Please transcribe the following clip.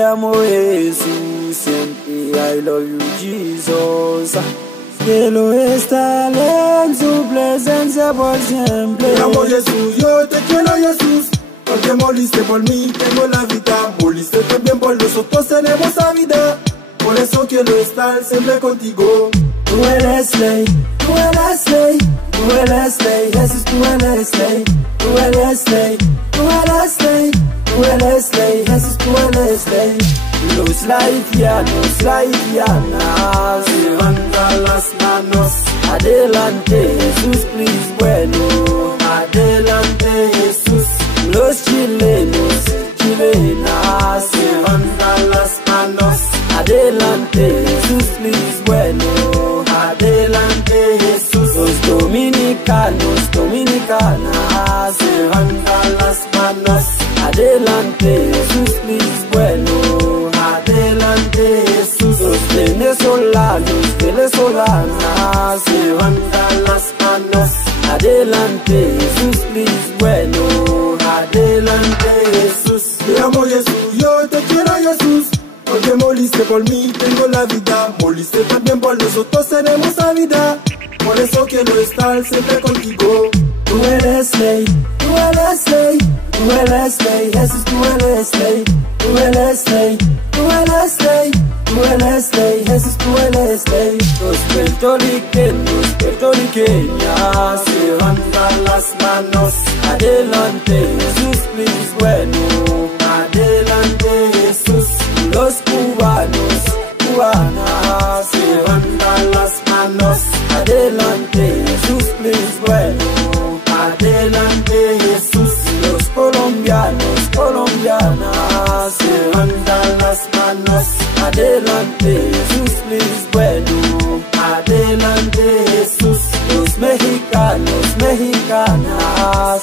te amo Jesús, siempre I love you Jesus. Quiero estar en su presencia por siempre. Te amo Jesús, yo te quiero Jesús, porque moriste por mí, tengo la vida. Moriste también por nosotros, tenemos la vida. Por eso quiero estar siempre contigo. Tú eres ley, tú eres ley, tú eres ley, Jesús, tú eres ley, tú eres ley, tú eres ley, tú eres ley, Jesús, tú eres ley. Los laifianos, levanta las manos. Adelante Jesús, please, bueno. Adelante Jesús. Los chilenos, chilenas, levanta las manos. Adelante Jesús, please, bueno. Adelante Jesús. Los dominicanos, dominicanas, levanta las manos. Adelante Jesús, please, bueno. Adelante Jesús. Los venezolanos, venezolanas, levanta las manos. Adelante Jesús, please, bueno. Adelante Jesús. Te amo Jesús, yo te quiero Jesús, porque moriste por mí, tengo la vida. Moriste también por nosotros, tenemos la vida. Por eso quiero estar siempre contigo. Tú eres ley, tú eres ley, tú eres ley, Jesús, tú eres ley, tú eres ley, tú eres ley, tú eres ley, Jesús, tú eres ley. Los puertorriqueños, puertorriqueñas, levanta las manos. adelante Jesús, please, bueno. Adelante Jesús. Los cubanos, cubanas, levanta las manos. adelante Jesús, please, bueno. Adelante Jesús. Los colombianos, colombianas, levanta las manos. adelante Jesús, please, bueno. Adelante Jesús. Los mexicanos, mexicanas,